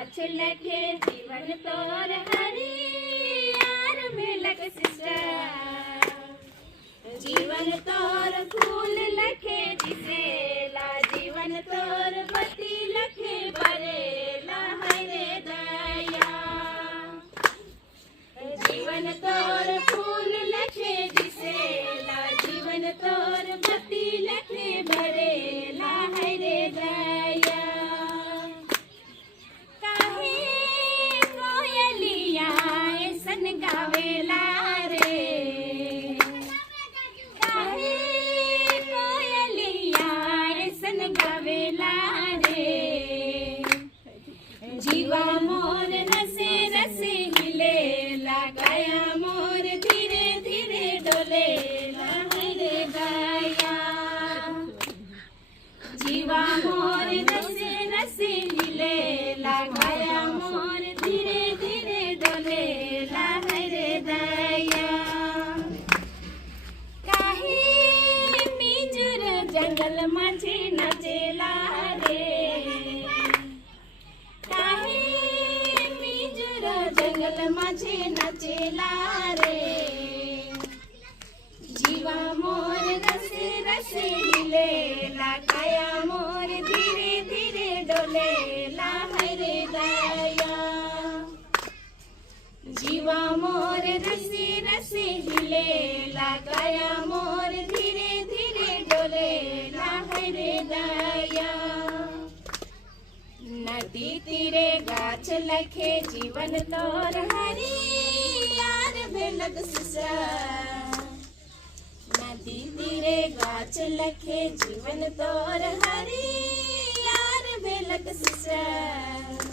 गाछ लखे जीवन तोर हरियार भेलक सिस्टर। जीवन तोर फूल लखे दिसेला, जीवन तोर बत्ती लखे बरेला है रे दया। जीवन तोर फूल लखे दिसेला, जीवन तोर बत्ती लखे बरेला है रे दया। काहे कोयलिया ऐसन गावेला रे, काहे कोयलिया ऐसन गावेला रे। जीवा मोर रसे रसे हिलेला, काया मोर धीरे धीरे डोलेला है रे दया। जीवा मोर रसे रसे हिलेला, काया मोर धीरे धीरे डोलेला है रे दया। काहे मिजुर जंगल माझे नाचेला रे, काहे मिजुर जंगल माझे नाचेला रे। जीवा मोर रसे रसे हिलेला, काया मोर धीरे धीरे डोलेला है रे दया। जीवा मोर रसे रसे हिलेला, काया मोर धीरे धीरे डोलेला है रे दया। नदी तीरे गाछ लखे जीवन तोर हरियार भेलक सिस्टर। नदी तीरे गाछ लखे जीवन तोर हरियार भेलक सिस्टर।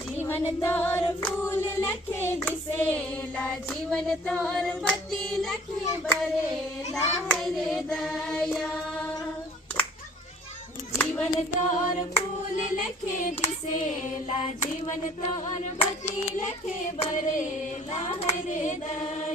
जीवन तोर फूल लखे दिसेला, जीवन तोर बत्ती लखे बरेला है रे दया। जीवन तोर फूल लखे दिसेला, जीवन तोर बत्ती लखे बरेला है रे दया।